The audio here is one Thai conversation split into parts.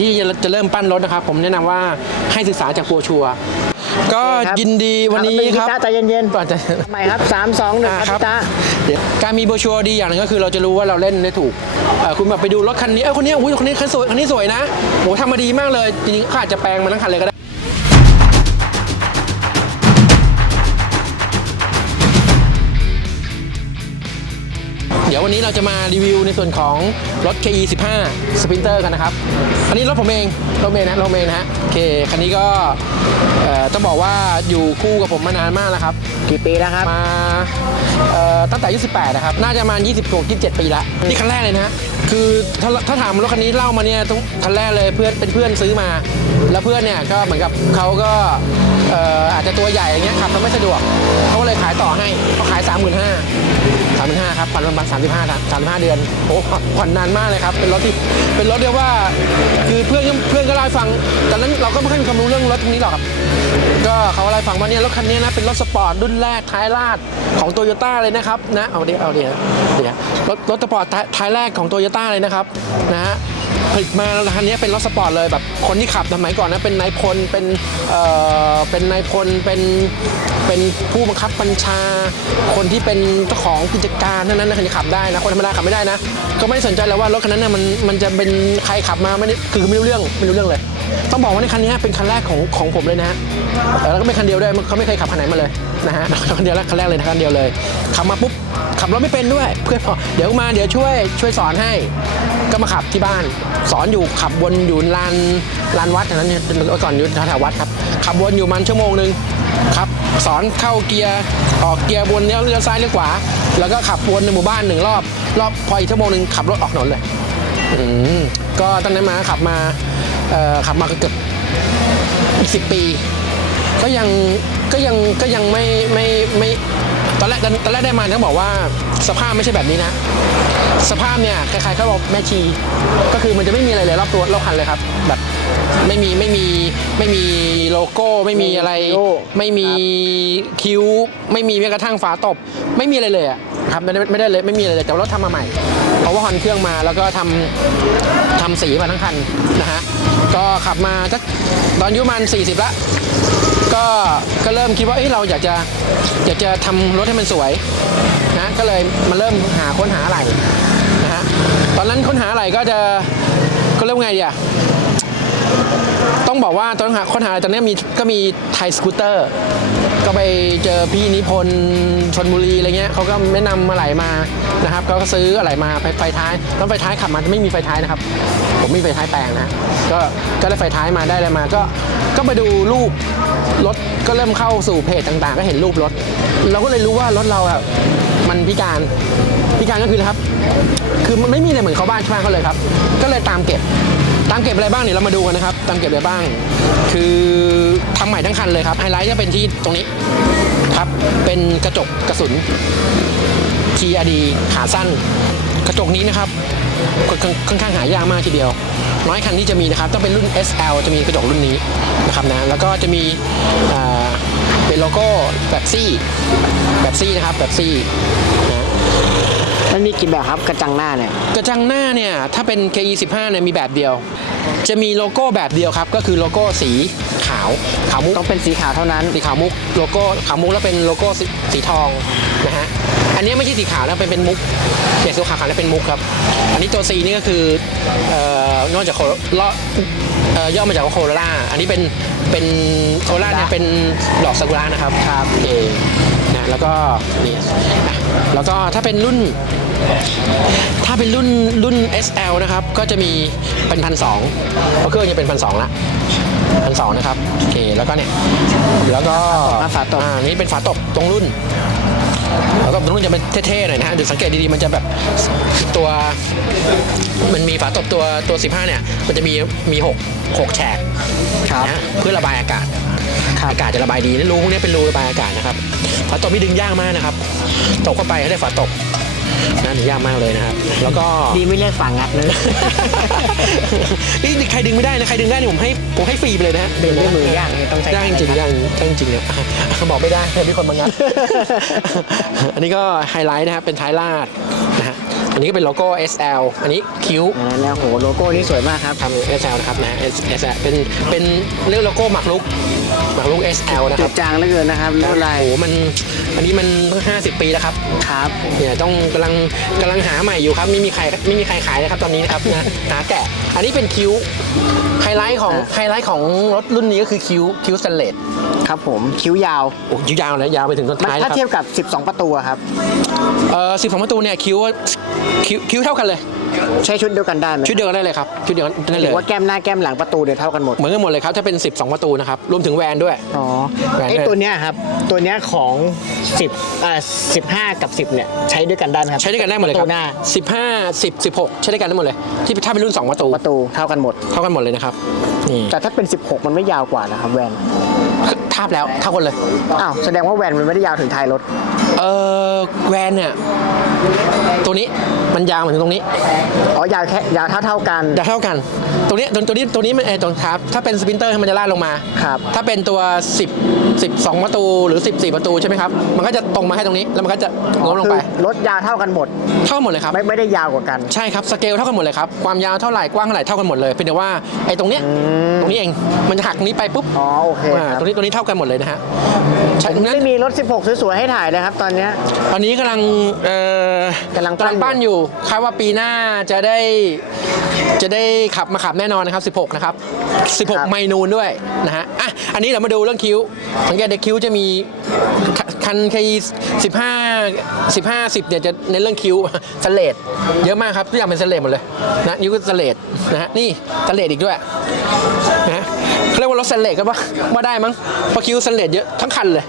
ที่จะเริ่มปั้นรถนะครับ ผมแนะนำว่าให้ศึกษาจากโปรชัวร์ก็ยินดีวันนี้ครับพี่ตาใจเย็นก่อนจะๆทำไมครับสามสองหนึ่งอ่าคครัรับบพี่ตาเดี๋ยวการมีโบรชัวร์ดีอย่างหนึงก็คือเราจะรู้ว่าเราเล่นได้ถูกเอ่อคุณแบบไปดูรถคันนี้เออคนนี้อุ้ยคนนี้คันสวยคันนี้สวยนะโหทำมาดีมากเลยจริงๆเขาอาจจะแปลงมาทั้งคันเลยก็ได้ เดี๋ยววันนี้เราจะมารีวิวในส่วนของรถ KE 15 Sprinter กันนะครับ อันนี้รถผมเองรถผมเองนะรถผมเองนะฮะโอเคคันนี้ก็เอ่อต้องบอกว่าอยู่คู่กับผมมานานมากแล้วครับ กี่ปีแล้วครับ มาเอ่อตั้งแต่อายุ18นะครับ น่าจะมา 26 27 ปีละนี่คันแรกเลยนะฮะคือถ้าถ้าถามรถคันนี้เล่ามาเนี่ยต้องคันแรกเลยเพื่อนเป็นเพื่อนซื้อมา แล้วเพื่อนเนี่ยก็เหมือนกับเขาก็เอ่ออาจจะตัวใหญ่อย่างเงี้ยขับแล้วไม่สะดวกเขาก็เลยขาย ต่อให้เขาขาย 35,000 35,000ครับผ่อนประมาณ35 35 เดือนโอ้ผ่อนนานมากเลยครับเป็นรถที่เป็นรถเรียกว่า คือเพื่อนเพื่อนก็เล่าให้ฟังตอนนั้นเราก็ไม่ค่อยมีความรู้เรื่องรถพวกนี้หรอกครับก็เขาอะไรฟังว่าเนี่ยรถคันนี้นะเป็นรถสปอร์ตรุ่นแรกท้ายลาดของโตโยต้าเลยนะครับนะเอาดิเอาดิเดี๋ยวรถรถสปอร์ตท้ายท้ายแรกของโตโยต้าเลยนะครับนะฮะ ผลิตมาแล้วคันนี้เป็นรถสปอร์ตเลยแบบคนที่ขับสมัยก่อนนะเป็นนายพลเป็นเอ่อเป็นนายพลเป็นเป็นผู้บังคับบัญชา คนที่เป็นเจ้าของกิจการเท่านั้นนะคันนี้ขับได้นะคนธรรมดาขับไม่ได้นะ ก็ไม่ได้สนใจแล้วว่ารถคันนั้นนะมันมันจะเป็นใครขับมาไม่ได้คือไม่รู้เรื่องไม่รู้เรื่องเลย ต้องบอกว่าในคันนี้เป็นคันแรกของของผมเลยนะฮะแล้วก็เป็นคันเดียวด้วยเขาไม่เคยขับคันไหนมาเลย นะฮะคันเดียวแล้วคันแรกเลยนะคันเดียวเลยขับมาปุ๊บขับรถไม่เป็นด้วย เพื่อนบอกเดี๋ยวมาเดี๋ยวช่วยช่วยสอนให้ ก็มาขับที่บ้าน สอนอยู่ขับวนอยู่ลานลานวัดแถวนั้นเนี่ยก่อนอยู่แถววัดครับขับวนอยู่มันชั่วโมงหนึ่งครับสอนเข้าเกียร์ออกเกียร์วนเลี้ยวเลี้ยวซ้ายเลี้ยวขวา แล้วก็ขับวนในหมู่บ้านหนึ่งรอบ รอบพออีกชั่วโมงหนึ่งขับรถออกถนนเลยก็ตอนนั้นมาขับมาขับมาเกือบอีกสิปี ก็ยังก็ยังก็ยังไม่ไม่ไม่ตอนแรกตอนแรกได้มาต้องบอกว่าสภาพไม่ใช่แบบนี้นะ สภาพเนี่ยคล้ายๆเขาบอกแม่ชี ก็คือมันจะไม่มีอะไรเลยรอบตัวรอบคันเลยครับ แบบไม่มีไม่มีไม่มีโลโก้ไม่มีอะไรโลโก้ไม่มีคิ้ว ไม่มีแม้กระทั่งฝาตบ ไม่มีอะไรเลยอะครับไม่ได้ไม่ได้เลยไม่มีอะไรเลยแต่ว่ารถทำมาใหม่ เพราะว่าฮอนเครื่องมาแล้วก็ทำทำสีมาทั้งคันนะฮะก็ขับมาสักตอนอายุประมัน40ละ ก็ก็เริ่มคิดว่าเอ้ยเราอยากจะอยากจะทำรถให้มันสวยนะก็เลยมาเริ่มหาค้นหาอะไรนะฮะตอนนั้นค้นหาอะไรก็จะก็เริ่มไงดีอะ ต้องบอกว่าตอนหาค้นหาตอนนี้มีก็มีไทยสกูตเตอร์ ก็ไปเจอพี่นิพนธ์ชนบุรีอะไรเงี้ยเขาก็แนะนำอะไรมานะครับเขาก็ซื้ออะไรมาไฟไฟท้ายแล้วไฟท้ายขับมาไม่มีไฟท้ายนะครับ ผมมีไฟท้ายแปลงนะก็ก็ได้ไฟท้ายมาได้อะไรมาก็ก็ไปดูรูปรถก็เริ่มเข้าสู่เพจต่างๆ ก็เห็นรูปรถ เราก็เลยรู้ว่ารถเราอะมันพิการพิการก็คือนะครับ คือมันไม่มีอะไรเหมือนเขาบ้านชาวบ้านเขาเลยครับ ก็เลยตามเก็บ ตามเก็บอะไรบ้างเนี่ยเรามาดูกันนะครับ ตามเก็บอะไรบ้าง คือทำใหม่ทั้งคันเลยครับไฮไลท์จะเป็นที่ตรงนี้ครับ เป็นกระจกกระสุน TRD ขาสั้น กระจกนี้นะครับค่อนข้างค่อนข้างหายากมากทีเดียว น้อยคันที่จะมีนะครับ ต้องเป็นรุ่น SL จะมีกระจกรุ่นนี้นะครับนะแล้วก็จะมีเป็นโลโก้แบบซี่แบบซี่นะครับแบบซี่นะ มันมีกี่แบบครับกระจังหน้าเนี่ย กระจังหน้าเนี่ย ถ้าเป็น KE15 เนี่ยมีแบบเดียว จะมีโลโก้แบบเดียวครับ ก็คือโลโก้สีขาว ขาวมุกต้องเป็นสีขาวเท่านั้นสีขาวมุกโลโก้ขาวมุกแล้วเป็นโลโก้สีสีทองนะฮะอันนี้ไม่ใช่สีขาวนะเป็นเป็นมุกเนี่ยสีขาวขาวแล้วเป็นมุกครับ อันนี้ตัว C นี่ก็คือเอ่อนอกจากโคโรล่อเอ่อย่อมาจากโคโรล่าอันนี้เป็นเป็นโคโรล่าเนี่ยเป็นดอกซากุระนะครับครับเอ นะแล้วก็นี่นะแล้วก็ถ้าเป็นรุ่น ถ้าเป็นรุ่นรุ่น SL นะครับ ก็จะมีเป็นพันสองเพราะเครื่องจะเป็นพันสองละพันสองนะครับโอเคแล้วก็เนี่ยแล้วก็อ่าฝาตบอ่านี่เป็นฝาตบตรงรุ่น แล้วก็ตรงรุ่นจะเป็นเท่ๆหน่อยนะฮะดูสังเกตดีๆมันจะแบบตัว มันมีฝาตบตัวตัว 15 เนี่ย มันจะมีมีหกหกแฉกครับนะเพื่อระบายอากาศ อากาศจะระบายดีรูพวกนี้เป็นรูระบายอากาศนะครับฝาตบนี่ดึงยากมากนะครับ ตกเข้าไปให้ได้ฝาตบนะดึงยากมากเลยนะครับ แล้วก็ดีไม่เลือกฝั่งงัดเลยนี่ใครดึงไม่ได้นะใครดึงได้เนี่ยผมให้ผมให้ฟรีไปเลยนะฮะดึงด้วยมือยากไงต้องใช้ยากจริงๆยากจริงยากจริงๆเนี่ยอะบอกไม่ได้เดี๋ยวมีคนมางัดอันนี้ก็ไฮไลท์นะครับเป็นท้ายลาดนะฮะอันนี้ก็เป็นโลโก้ SL อันนี้คิ้วอ่าแล้วโหโลโก้นี้สวยมากครับทำ SL นะครับนะ S- SL เป็นเป็นเรื่องโลโก้หมักลุก หมักลุก SL นะคจุรับดจางเหลือเกินนะครับลวดลายโอ้โหมัน อันนี้มันเพิ่ง50 ปีแล้วครับ ครับ เนี่ยต้องกำลังกำลังหาใหม่อยู่ครับไม่มีใครไม่มีใครขายนะครับตอนนี้นะครับนะ หาแกะ อันนี้เป็นคิ้วไฮไลท์ของอ่าไฮไลท์ของรถรุ่นนี้ก็คือคิ้วคิ้วสแตนเลสครับผมคิ้วยาวโอ้ยยาวเลยยาวไปถึงต้นมันท้ายถ้านะคเทีรัยบบกับ 12 ประตูอะครับ เอ่อสิบสองประตูเนี่ยคิ้วคิ้วคิ้วเท่ากันเลย ใช้ชุดเดียวกันได้ไหมชุดเดียวกันได้เลยครับชุดเดียวกันได้หเลรืย อว่าแก้มหน้าแก้มหลังประตูเดียวเท่ากันหมด เหมือนกันหมดเลยครับ ถ้าเป็น 12 ประตูนะครับ รวมถึงแวนด้วย อ๋อแหวนไอ้ด้วย ตัวเนี้ยครับ ตัวเนี้ยของ 10อ่า15 กับ 10 เนี่ย ใช้ด้วยกันได้ไหมครับใช้ด้วยกันได้หมดเลยคปรัระตูหน้าบ15 10 16 ใช้ด้วยกันได้หมดเลย ที่ถ้าเป็นรุ่น 2 ประตูประตูเท่ากันหมด เท่ากันหมดเลยนะครับนี่แต่ถ้าเป็น 16 มันไม่ยาวกว่านะครับแวน ทาบแล้วเท่ากันเลย อ้าวแสดงว่าแวนมันไม่ได้ยาวถึงท้ายรถ เออแวนเนี่ย ตัวนี้มันยาวเหมือนตรงนี้อ๋อยาวแค่ยาวเท่าเท่าๆกัน จะเท่ากัน ตัวนี้ตัวตัวนี้ตัวนี้มันเออตรงครับถ้าเป็นสปรินเตอร์มันจะลาดลงมา ครับ ถ้าเป็นตัว 10 12 ประตูหรือ 14 ประตูใช่ไหมครับ มันก็จะตรงมาให้ตรงนี้แล้วมันก็จะงมลงไป คือรถยาวเท่ากันหมด เท่าหมดเลยครับ ไม่ไม่ได้ยาวกว่ากัน ใช่ครับสเกลเท่ากันหมดเลยครับ ความยาวเท่าไหร่กว้างเท่าไหร่เท่ากันหมดเลยเพียงแต่ว่าไอ้ตรงเนี้ยมตรงนี้เองมันจะหักนี้ไปปุ๊บอ๋อโอเคอ่าครับ ตรงนี้ตรงนี้เท่ากันหมดเลยนะฮะใช่นั้นไม่มีรถ 16 สวยๆให้ถ่ายเลยครับตอนเนี้ย ตอนนี้กำลังเอ่อกำลังปั้น ปั้นอยู่คาดว่าปีหน้าจะได้จะได้ขับมาขับแน่นอนนะครับ 16 นะครับ16ไมนูนด้วยนะฮะอะอันนี้เรามาดูเรื่องคิ้วสังเกตเด็กคิ้วจะมีคันเคสิบห้าสิบห้าสิบเนี่ยจะในเรื่องคิ้ว สเลดเยอะมากครับทุกอย่างเป็นสเลดหมดเลยนะนิ้วก็สเลดนะฮะนี่สเลดอีกด้วยนะฮะ เขาเรียกว่ารถสเลดก็ว่าว่าได้มั้งเพราะคิ้วสเลดเยอะทั้งคันเลย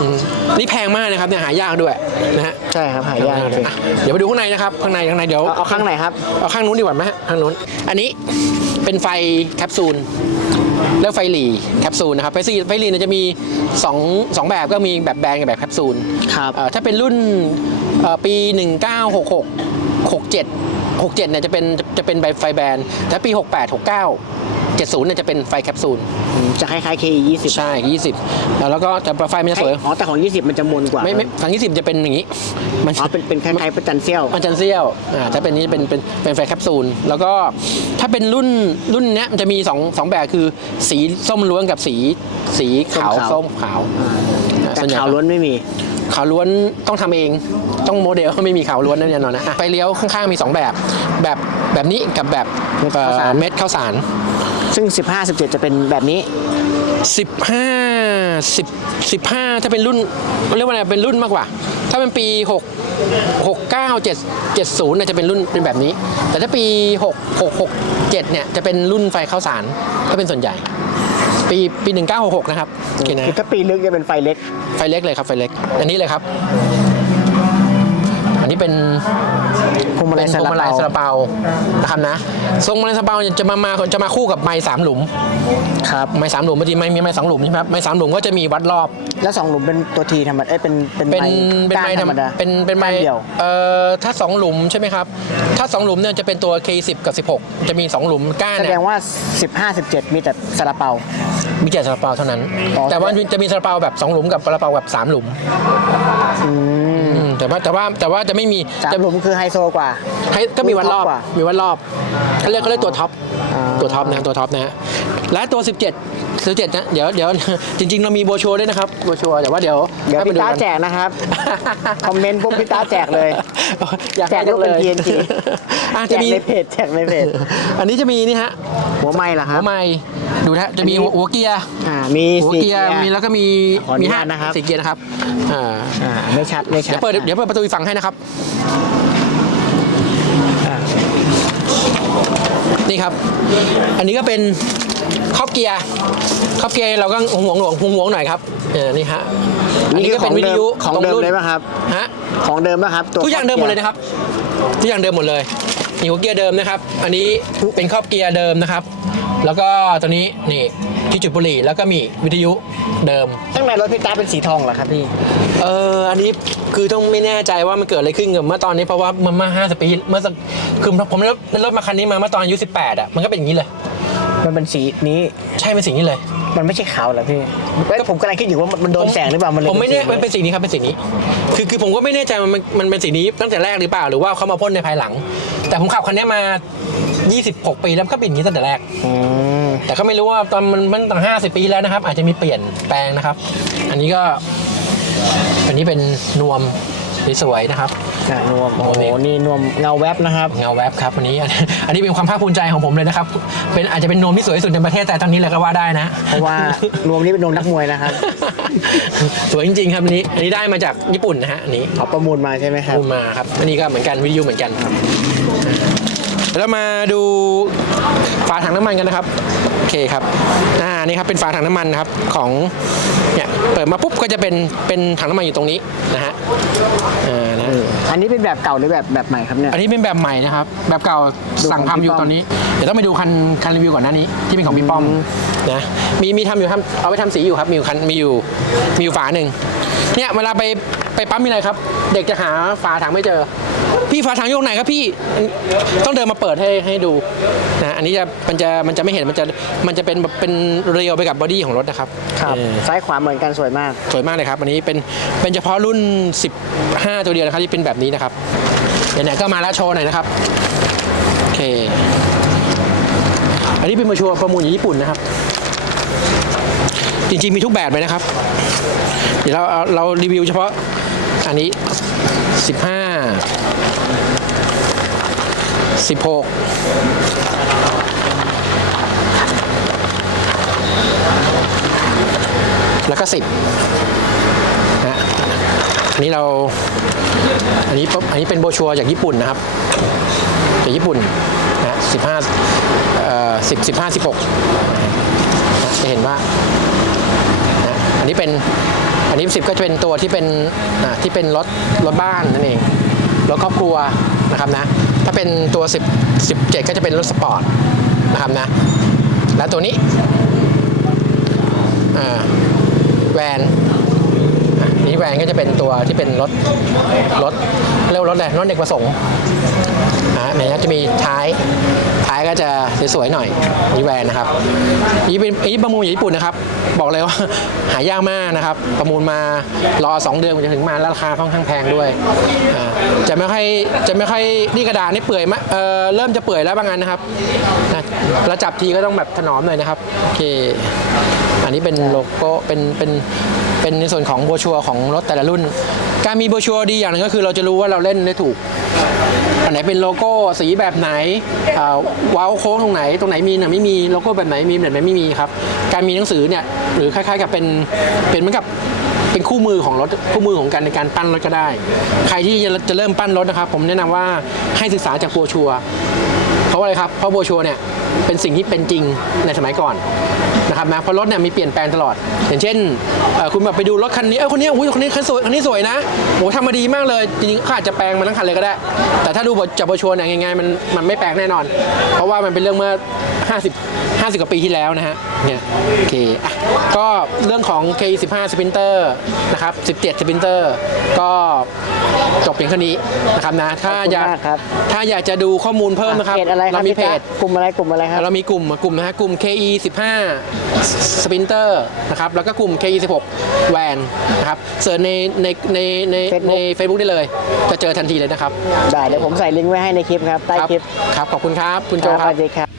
อืมนี่แพงมากนะครับเนี่ยหายากด้วยนะฮะใช่ครับหายากจริงอะเดี๋ยวไปดูข้างในนะครับข้างในข้างในเดี๋ยว เอาเอาข้างไหนครับ เอาข้างนู้นดีกว่าไหมฮะข้างนู้น อันนี้เป็นไฟแคปซูลเรียกไฟหลีแคปซูลนะครับไฟซีไฟหลีเนี่ยจะมีสองสองแบบก็มีแบบแบนกับแบบแคปซูลครับ เอ่อถ้าเป็นรุ่นเอ่อปี 1966 67 67เนี่ยจะเป็นจะเป็นไฟแบนแต่ปี 68 69 70เนี่ยจะเป็นไฟแคปซูลจะคล้ายๆ KE 20ใช่ 20 แล้วก็แต่ไฟมันจะสวยอ๋อแต่ของ 20 มันจะมนกว่าไม่ไม่ฝั่ง20 จะเป็นอย่างนี้มันอ๋อเป็นเป็นคล้ายๆประจันเซี่ยวมันจันเซียวอ่าถ้าเป็นนี้เป็นเป็นเป็นไฟแคปซูลแล้วก็ถ้าเป็นรุ่นรุ่นเนี้ยมันจะมีสองสองแบบคือสีส้มล้วนกับสีสีขาวส้ส้มมขาขาววอ่าแต่ส่วนใหญ่ขาวล้วนไม่มีขาวล้วนต้องทำเองต้องโมเดลไม่มีขาวล้วนแน่นอนนะอะไฟเลี้ยวข้างๆมีสองแบบ แบบแบบนี้กับแบบเม็ดข้าวสาร เอ่อเม็ดข้าวสารซึ่ง 15 17 จะเป็นแบบนี้ 15 10 15 ถ้าเป็นรุ่นเรียกว่าอะไรเป็นรุ่นมากกว่า ถ้าเป็นปี 6 6 9 7 70เนี่ยจะเป็นรุ่นเป็นแบบนี้ แต่ถ้าปี 6 6 6 7 เนี่ยจะเป็นรุ่นไฟข้าวสารถ้าเป็นส่วนใหญ่ ปีปี 1966 นะครับโอเคนะคือถ้าปีลึกจะเป็นไฟเล็ก ไฟเล็กเลยครับไฟเล็ก อันนี้เลยครับ อันนี้เป็นพวง มาลัเป็ยนซาพวงลามาลัเปายซาลาเปานะครับนะทรงมาลัยซาลาเปาจะมามาจะมาคู่กับไม้สามหลุม ครับ ไม้สามหลุมบางทีไม้มีไม้สองหลุมใช่ไหมครับไม้สามหลุมก็จะมีวัดรอบ แล้วสองหลุมเป็นตัวทีธรรมดาเอ้ยเป็นเป็นเป็นไม้เป็นก้าไม้ธรรมดาเป็นเป็นไม้ก้าเดียว เอ่อถ้าสองหลุมใช่ไหมครับ ถ้าสองหลุมเนี่ยจะเป็นตัว K10 กับ 16 จะมีสองหลุมก้านแสเนี่ดยงว่า 15 17 มีแต่ซาลาเปา มีแค่ซาลาเปาเท่านั้น อ๋อ แต่ว่าจะมีซาลาเปาแบบสองหลุมกับซาลาเปาแบบสามหลุม อืมอืม แต่ว่าแต่ว่าแต่ว่าจะไม่มีสามจะหลุมคือไฮโซกว่า ให้ก็มีวัดรอบมีท็อปกว่ามีวัดรอบเขาเรียกเขาเรียกตัวท็อปอ่าตัวท็อปนะตัวท็อปนะฮะและตัว 17 17นะเดี๋ยวเดี๋ยวจริง ๆ เรามีโบรชัวร์ด้วยนะครับโบรชัวร์แต่ว่าเดี๋ยวเดี๋ยวให้ไปพี่ตากันแจกนะครับ คอมเมนต์ปุ๊บพี่ตาแจกเลย อยากแจกรูปเป็นให้ TNT อะแจจะกมีในเพจแจกในเพจ อันนี้จะมีนี่ฮะหัวไม้เหรอคหัรับ วไม้ดูนะฮะจะมีอันนี้ หัวเกียร์ อ่ามีหัวสี่เกียร์มีแล้วก็มีขออนุมีญาตนะครับ สี่เกียร์นะครับอ่าอ่าไม่ชัดไม่ชัดเดี๋ยวเปิดเดี๋ยวเปิดประตูอีกฝั่งให้นะครับอ่านี่ครับ อันนี้ก็เป็น ครอบเกียร์ครอบเกียร์เราก็หวงหวงหวงหวงหน่อยครับเออนี่ฮะอันนี้ก็เป็นวิทยุของตรงเดิมรุ่นเลยป่ะครับฮะของเดิมป่ะครับตัวทุกอย่างเดิมหมดเลยนะครับทุกอย่างเดิมหมดเลยนี่หัวเกียร์เดิมนะครับ อันนี้เป็นครอบเกียร์เดิมนะครับ แล้วก็ตัวนี้นี่ที่จุดบุหรี่แล้วก็มีวิทยุเดิมข้างในรถพี่ตาเป็นสีทองเหรอครับพี่เอออันนี้คือต้องไม่แน่ใจว่ามันเกิดอะไรขึ้นกับเมื่อตอนนี้เพราะว่ามันมาห้าสิบปีเมื่อสักคือผมได้รถมาคันนี้มาเมื่อตอนอายุสิบแปดอะมันก็เป็นอย่างนี้เลย มันเป็นสีนี้ ใช่เป็นสิ่งนี้เลย มันไม่ใช่ขาวเหรอพี่เอ้ยผมกำลังคิดอยู่ว่ามันโดนแสงหรือเปล่ามันเลยผมไม่แน่เป็มันนเป็นสิ่งนี้ครับเป็นสิ่งนี้ คือคือผมก็ไม่แน่ใจมันมันมันเป็นสิ่งนี้ตั้งแต่แรกหรือเปล่าหรือว่าเขามาพ่นในภายหลัง แต่ผมขับคันนี้มา 26 ปีแล้วก็บินอย่างนี้ตั้งแต่แรก อืมแต่ก็ไม่รู้ว่าตอนมันมันตั้งห้าสิบปีแล้วนะครับ อาจจะมีเปลี่ยนแปลงนะครับ อันนี้ก็ อันนี้เป็นนวม สวยๆนะครับอะนวมโอ้โหโอ้โหนี่นวมเงาแวบนะครับ เงาแวบครับอันนี้ อันนี้เป็นความภาคภูมิใจของผมเลยนะครับเป็นอาจจะเป็นนวมที่สวยที่สุดในประเทศแต่ตอนนี้เลยก็ว่าได้นะ เพราะว่านวมนี้เป็นนวมนักมวยนะครับ สวยจริงๆครับอันนี้ อันนี้ได้มาจากญี่ปุ่นนะฮะอันนี้เขาประมูลมาใช่ไหมครับพูดมาครับอันนี้ก็เหมือนกันวิทยุเหมือนกันครับแล้วมาดูฝาถังน้ำมันกันนะครับโอเคครับอ่านี่ครับเป็นฝาถังน้ำมันนะครับของ เนี่ยเปิดมาปุ๊บก็จะเป็นเป็นถังน้ำมันอยู่ตรงนี้นะฮะอ่านะอันนี้เป็นแบบเก่าหรือแบบแบบใหม่ครับเนี่ย อันนี้เป็นแบบใหม่นะครับ แบบเก่าสั่งทำอยู่ตอนนี้ เดี๋ยวต้องไปดูคันคันรีวิวก่อนหน้านี้ที่เป็นของพี่ป้อมนะมีมีทำอยู่ทำเอาไปทำสีอยู่ครับมีอยู่คันมีอยู่มีอยู่ฝาหนึ่งเนี่ยเวลาไปไปปั๊มมีอะไรครับ เด็กจะหาฝาถังไม่เจอ พี่ฝาถังอยู่ตรงไหนครับพี่ต้องเดินมาเปิดให้ให้ดูนะอันนี้จะมันจะมันจะไม่เห็นมันจะมันจะเป็นแบบเป็นเรียวไปกับบอดี้ของรถนะครับครับเออซ้ายขวาเหมือนกันสวยมาก สวยมากเลยครับอันนี้เป็นเป็นเฉพาะรุ่น 15 ตัวเดียวนะครับที่เป็นแบบนี้นะครับเดี๋ยวไหนก็มาแล้วโชว์หน่อยนะครับโอเคอันนี้เป็นมาชัวร์ประมูลจากญี่ปุ่นนะครับ จริงๆมีทุกแบบเลยนะครับ เดี๋ยวเราเอาเรารีวิวเฉพาะอันนี้ 15 16แล้วก็10นะอันนี้เราอันนี้อันนี้เป็นโบชัวจากญี่ปุ่นนะครับจากญี่ปุ่นนะสิบห้าเอ่อสิบสิบห้าสิบหกจะเห็นว่านะอันนี้เป็นอันนี้สิบก็จะเป็นตัวที่เป็นอ่าที่เป็นรถรถบ้านนั่นเองรถครอบครัวนะครับนะ ถ้าเป็นตัว 10 17 ก็จะเป็นรถสปอร์ตนะครับนะ แล้วตัวนี้แวนนี่แวนก็จะเป็นตัวที่เป็นรถรถเรียกว่รถอะไรรถเด็กประสงค์ อ่าเนี่ยจะมีท้ายท้ายก็จะสวยๆหน่อยนี่แวนนะครับนี่เป็นนี่ประมูลจากญี่ปุ่นนะครับ บอกเลยว่าหายากมากนะครับ ประมูลมารอ 2 เดือนกว่าจะถึงมาราคาค่อนข้างแพงด้วยจะไม่ค่อยจะไม่ค่อยนี่กระดาษนี่เปื่อยมะเออเริ่มจะเปื่อยแล้วบางอันนะครับนะเราจับทีก็ต้องแบบถนอมหน่อยนะครับโอเคอันนี้เป็นโลโก้เป็นเป็น เป็นในส่วนของโบรชัวของรถแต่ละรุ่น การมีโบรชัวดีอย่างหนึ่งก็คือเราจะรู้ว่าเราเล่นได้ถูก อันไหนเป็นโลโก้สีแบบไหนเอ่อเว้าโค้งตรงไหน ตรงไหนมีหรือไม่มีโลโก้แบบไหนมีแบบไหนไม่มีครับ การมีหนังสือเนี่ยหรือคล้ายๆกับเป็นเป็นเหมือนกับเป็นคู่มือของรถคู่มือของการในการปั้นรถก็ได้ ใครที่จะจะเริ่มปั้นรถนะครับ ผมแนะนำว่าให้ศึกษาจากโบรชัว ราะอะไรครับเพราะโบชัวเนี่ยเป็นสิ่งที่เป็นจริงในสมัยก่อนนะครับนะเพราะรถเนี่ยมีเปลี่ยนแปลงตลอด อย่างเช่นคุณแบบไปดูรถคันนี้เออคนนี้อุ้ยคนนี้คันสวยคันนี้สวยนะโอ้ทำมาดีมากเลยจริงๆเขาอาจจะแปลงมาทั้งคันเลยก็ได้ แต่ถ้าดูจากโบชัวเนี่ยยังไงมันมันไม่แปลงแน่นอน เพราะว่ามันเป็นเรื่องเมื่อ 50 50 กว่าปีที่แล้วนะฮะเนี่ยโอเคอะก็เรื่องของ K15 Sprinter นะครับ17 Sprinter ก็จบเพียงแค่นี้นะครับนะถ้าอยากขอบคุณมากครับ ถ้าอยากจะดูข้อมูลเพิ่มนะครับ เพจอะไรครับเรามีพี่เพตาจ กลุ่มอะไรกลุ่มอะไรครับเรามีกลุ่มกลุ่มนะฮะกลุ่ม KE 15 Sprinter นะครับแล้วก็กลุ่ม KE 16 Van นะครับเสิร์ชในในในในใน Facebook ได้เลย จะเจอทันทีเลยนะครับได้เดี๋ยวผมใส่ลิงก์ไว้ให้ในคลิปครับใต้ครับคลิปครับ ขอบคุณครับ คุณโจครับคสรับวัสดีครับ